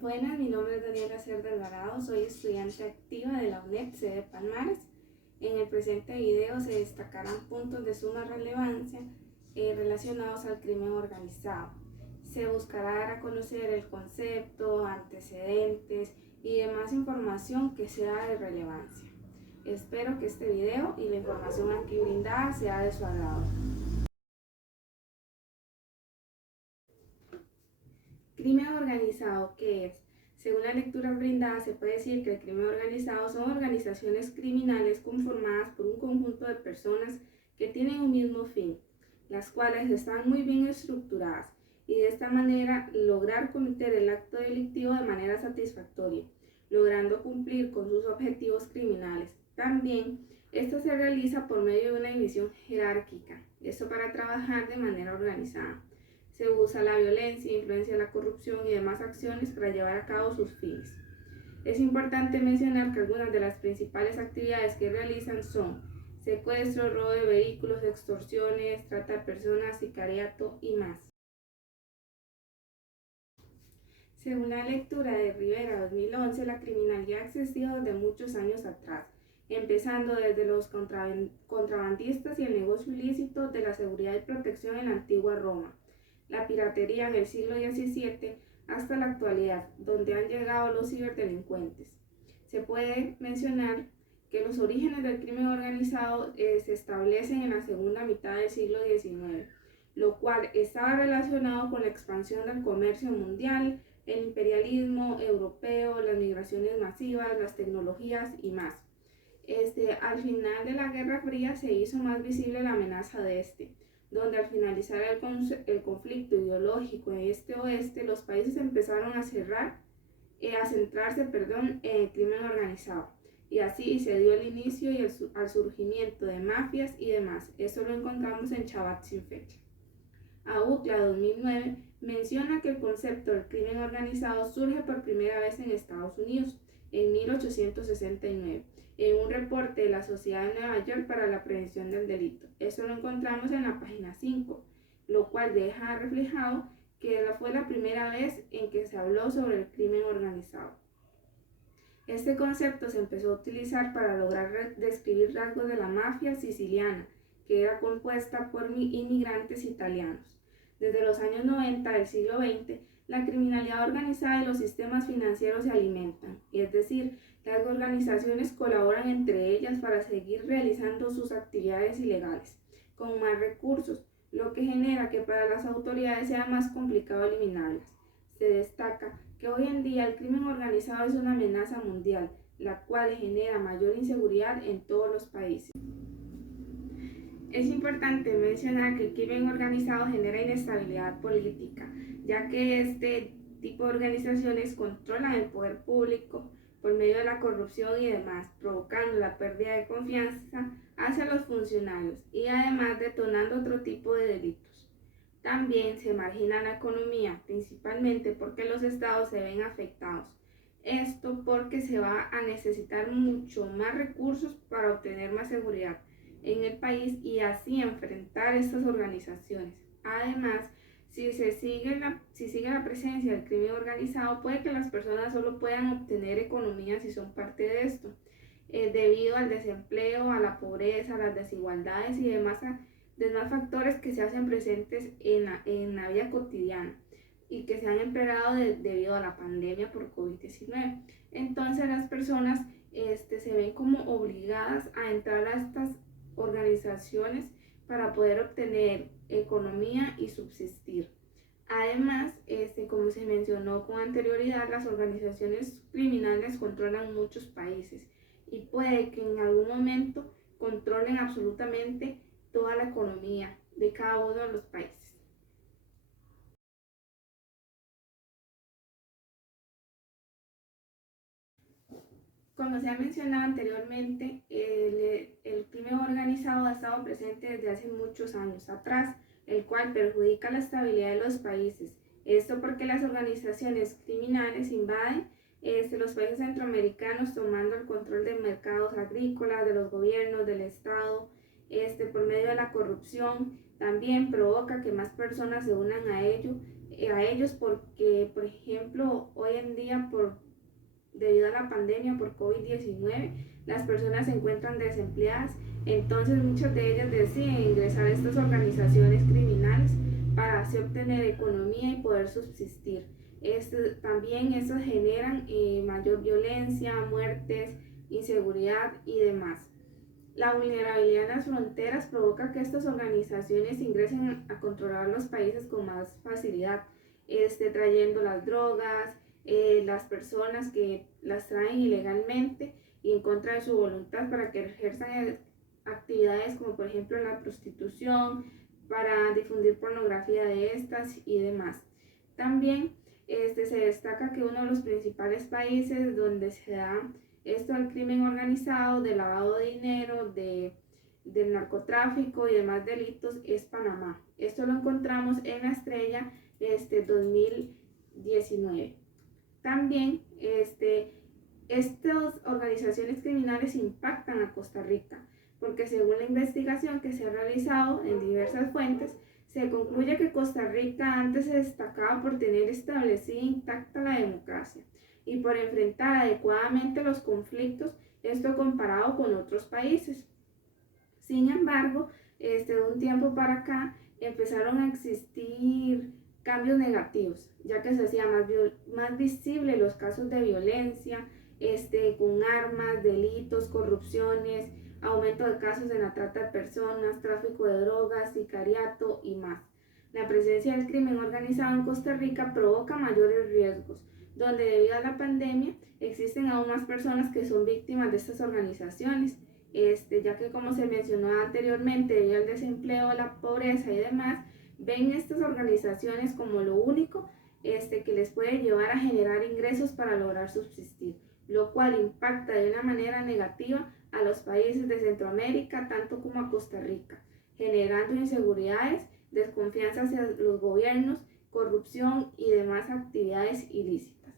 Buenas, mi nombre es Daniela Cerda Alvarado, soy estudiante activa de la UNED, sede Palmares. En el presente video se destacarán puntos de suma relevancia relacionados al crimen organizado. Se buscará dar a conocer el concepto, antecedentes y demás información que sea de relevancia. Espero que este video y la información aquí brindada sea de su agrado. Crimen organizado, ¿qué es? Según la lectura brindada, se puede decir que el crimen organizado son organizaciones criminales conformadas por un conjunto de personas que tienen un mismo fin, las cuales están muy bien estructuradas y de esta manera lograr cometer el acto delictivo de manera satisfactoria, logrando cumplir con sus objetivos criminales. También esto se realiza por medio de una división jerárquica, esto para trabajar de manera organizada. Se usa la violencia, influencia la corrupción y demás acciones para llevar a cabo sus fines. Es importante mencionar que algunas de las principales actividades que realizan son secuestro, robo de vehículos, extorsiones, trata de personas, sicariato y más. Según la lectura de Rivera 2011, la criminalidad ha existido desde muchos años atrás, empezando desde los contrabandistas y el negocio ilícito de la seguridad y protección en la antigua Roma, la piratería en el siglo XVII hasta la actualidad, donde han llegado los ciberdelincuentes. Se puede mencionar que los orígenes del crimen organizado se establecen en la segunda mitad del siglo XIX, lo cual estaba relacionado con la expansión del comercio mundial, el imperialismo europeo, las migraciones masivas, las tecnologías y más. Al final de la Guerra Fría se hizo más visible la amenaza de donde al finalizar el conflicto ideológico en este-oeste, los países empezaron a centrarse en el crimen organizado. Y así se dio el inicio y al surgimiento de mafias y demás. Eso lo encontramos en Chabat sin fecha. AUCLA 2009 menciona que el concepto del crimen organizado surge por primera vez en Estados Unidos en 1869 en un reporte de la Sociedad de Nueva York para la Prevención del Delito. Eso lo encontramos en la página 5, lo cual deja reflejado que fue la primera vez en que se habló sobre el crimen organizado. Este concepto se empezó a utilizar para lograr describir rasgos de la mafia siciliana, que era compuesta por inmigrantes italianos. Desde los años 90 del siglo XX, la criminalidad organizada y los sistemas financieros se alimentan, es decir, las organizaciones colaboran entre ellas para seguir realizando sus actividades ilegales, con más recursos, lo que genera que para las autoridades sea más complicado eliminarlas. Se destaca que hoy en día el crimen organizado es una amenaza mundial, la cual genera mayor inseguridad en todos los países. Es importante mencionar que el crimen organizado genera inestabilidad política, ya que este tipo de organizaciones controlan el poder público por medio de la corrupción y demás, provocando la pérdida de confianza hacia los funcionarios y además detonando otro tipo de delitos. También se margina la economía, principalmente porque los estados se ven afectados. Esto porque se va a necesitar mucho más recursos para obtener más seguridad en el país y así enfrentar estas organizaciones. Además, si sigue la presencia del crimen organizado, puede que las personas solo puedan obtener economía si son parte de esto, debido al desempleo, a la pobreza, a las desigualdades y demás factores que se hacen presentes en la vida cotidiana y que se han empeorado debido a la pandemia por COVID-19. Entonces las personas se ven como obligadas a entrar a estas organizaciones para poder obtener economía y subsistir. Además, como se mencionó con anterioridad, las organizaciones criminales controlan muchos países y puede que en algún momento controlen absolutamente toda la economía de cada uno de los países. Como se ha mencionado anteriormente, el crimen organizado ha estado presente desde hace muchos años atrás, el cual perjudica la estabilidad de los países. Esto porque las organizaciones criminales invaden los países centroamericanos tomando el control de mercados agrícolas, de los gobiernos, del Estado, por medio de la corrupción. También provoca que más personas se unan a ello a ellos porque, por ejemplo, hoy en día, debido a la pandemia por COVID-19, las personas se encuentran desempleadas, entonces muchas de ellas deciden ingresar a estas organizaciones criminales para así obtener economía y poder subsistir. También eso generan mayor violencia, muertes, inseguridad y demás. La vulnerabilidad en las fronteras provoca que estas organizaciones ingresen a controlar los países con más facilidad, trayendo las drogas, las personas que las traen ilegalmente y en contra de su voluntad para que ejerzan actividades como por ejemplo la prostitución, para difundir pornografía de estas y demás. También se destaca que uno de los principales países donde se da esto del crimen organizado, del lavado de dinero, del narcotráfico y demás delitos es Panamá. Esto lo encontramos en la estrella 2019. También estas organizaciones criminales impactan a Costa Rica, porque según la investigación que se ha realizado en diversas fuentes, se concluye que Costa Rica antes se destacaba por tener establecida intacta la democracia y por enfrentar adecuadamente los conflictos, esto comparado con otros países. Sin embargo, de un tiempo para acá empezaron a existir cambios negativos, ya que se hacía más visible los casos de violencia, con armas, delitos, corrupciones, aumento de casos en la trata de personas, tráfico de drogas, sicariato y más. La presencia del crimen organizado en Costa Rica provoca mayores riesgos, donde debido a la pandemia existen aún más personas que son víctimas de estas organizaciones, ya que como se mencionó anteriormente, debido al desempleo, la pobreza y demás, ven estas organizaciones como lo único que les puede llevar a generar ingresos para lograr subsistir, lo cual impacta de una manera negativa a los países de Centroamérica, tanto como a Costa Rica, generando inseguridades, desconfianza hacia los gobiernos, corrupción y demás actividades ilícitas.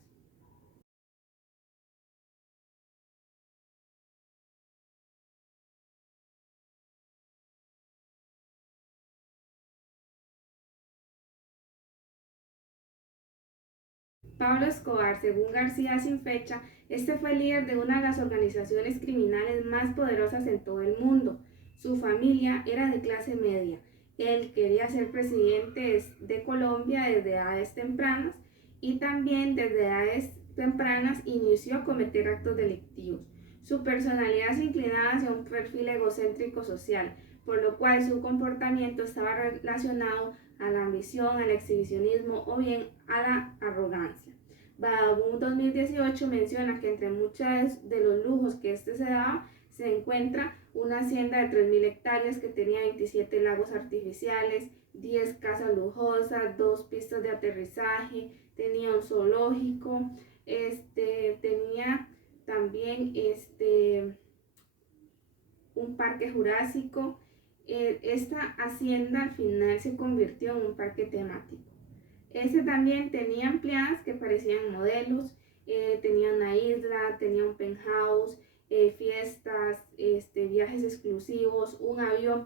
Pablo Escobar, según García Sin Fecha, este fue el líder de una de las organizaciones criminales más poderosas en todo el mundo. Su familia era de clase media. Él quería ser presidente de Colombia desde edades tempranas y también desde edades tempranas inició a cometer actos delictivos. Su personalidad se inclinaba hacia un perfil egocéntrico social, por lo cual su comportamiento estaba relacionado a la ambición, al exhibicionismo o bien a la arrogancia. Badabun 2018 menciona que entre muchos de los lujos que se daba se encuentra una hacienda de 3.000 hectáreas que tenía 27 lagos artificiales, 10 casas lujosas, 2 pistas de aterrizaje, tenía un zoológico, tenía también un parque jurásico. Esta hacienda al final se convirtió en un parque temático. También tenía empleadas que parecían modelos, tenía una isla, tenía un penthouse, fiestas, viajes exclusivos, un avión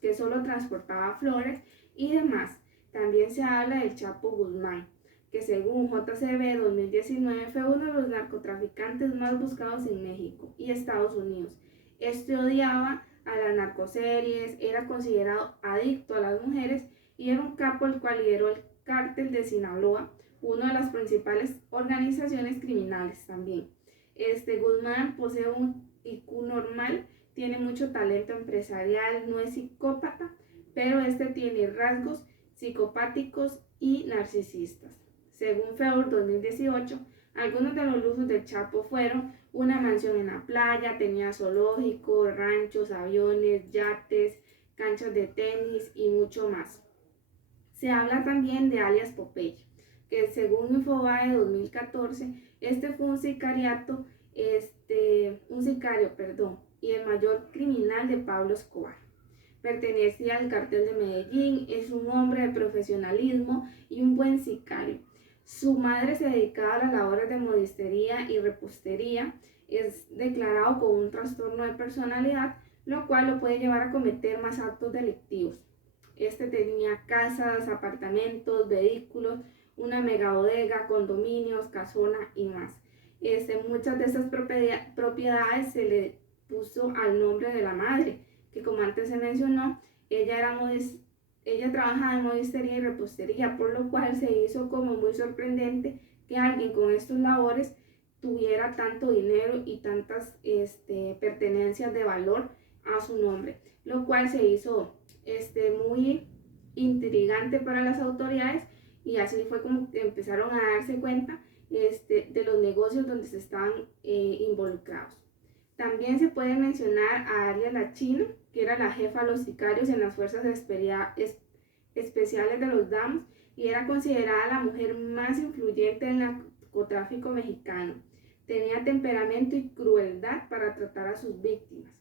que solo transportaba flores y demás. También se habla del Chapo Guzmán, que según JCB 2019 fue uno de los narcotraficantes más buscados en México y Estados Unidos. Odiaba a las narcoseries, era considerado adicto a las mujeres y era un capo el cual lideró el cártel de Sinaloa, una de las principales organizaciones criminales también. Guzmán posee un IQ normal, tiene mucho talento empresarial, no es psicópata, pero tiene rasgos psicopáticos y narcisistas. Según FEUR 2018, algunos de los lujos del Chapo fueron una mansión en la playa, tenía zoológico, ranchos, aviones, yates, canchas de tenis y mucho más. Se habla también de alias Popeye, que según Infobae 2014, fue un sicario, y el mayor criminal de Pablo Escobar. Pertenecía al cartel de Medellín, es un hombre de profesionalismo y un buen sicario. Su madre se dedicaba a las labores de modistería y repostería, es declarado con un trastorno de personalidad, lo cual lo puede llevar a cometer más actos delictivos. Este tenía casas, apartamentos, vehículos, una mega bodega, condominios, casona y más. Muchas de estas propiedades se le puso al nombre de la madre, que como antes se mencionó, ella trabajaba en modistería y repostería, por lo cual se hizo como muy sorprendente que alguien con estos labores tuviera tanto dinero y tantas pertenencias de valor a su nombre, lo cual se hizo muy intrigante para las autoridades, y así fue como empezaron a darse cuenta de los negocios donde se estaban involucrados. También se puede mencionar a Aria la China, que era la jefa de los sicarios en las fuerzas especiales de los DAMS y era considerada la mujer más influyente del narcotráfico mexicano. Tenía temperamento y crueldad para tratar a sus víctimas.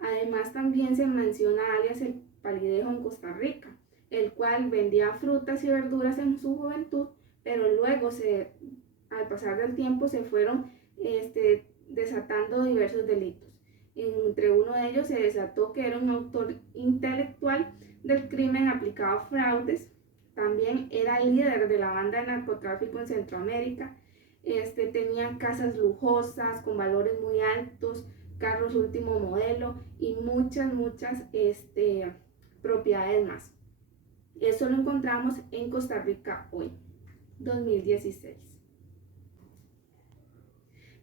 Además, también se menciona a alias el Palidejo en Costa Rica, el cual vendía frutas y verduras en su juventud, pero luego al pasar del tiempo se fueron desatando diversos delitos. Entre uno de ellos se desató que era un autor intelectual del crimen, aplicaba fraudes. También era líder de la banda de narcotráfico en Centroamérica. Tenía casas lujosas con valores muy altos, carros último modelo y muchas propiedades más. Eso lo encontramos en Costa Rica hoy, 2016.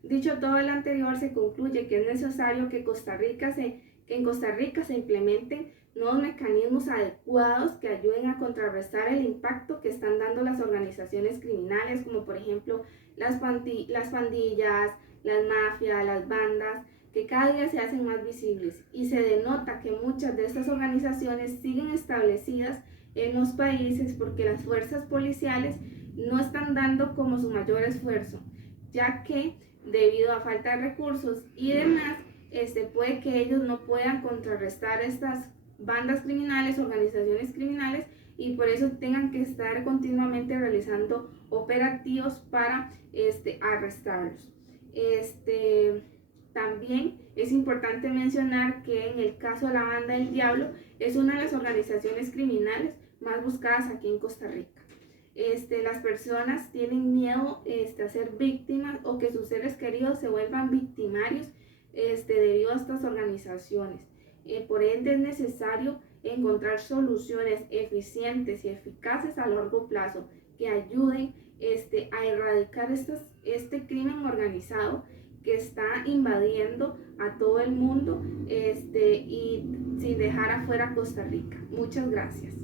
Dicho todo lo anterior, se concluye que es necesario que en Costa Rica se implementen nuevos mecanismos adecuados que ayuden a contrarrestar el impacto que están dando las organizaciones criminales, como por ejemplo las pandillas, las mafias, las bandas, que cada día se hacen más visibles, y se denota que muchas de estas organizaciones siguen establecidas en los países porque las fuerzas policiales no están dando como su mayor esfuerzo, ya que debido a falta de recursos y demás, puede que ellos no puedan contrarrestar estas bandas criminales, organizaciones criminales, y por eso tengan que estar continuamente realizando operativos para arrestarlos. También es importante mencionar que en el caso de la Banda del Diablo es una de las organizaciones criminales más buscadas aquí en Costa Rica. Las personas tienen miedo a ser víctimas o que sus seres queridos se vuelvan victimarios debido a estas organizaciones. Por ende es necesario encontrar soluciones eficientes y eficaces a largo plazo que ayuden a erradicar este crimen organizado que está invadiendo a todo el mundo y sin dejar afuera Costa Rica. Muchas gracias.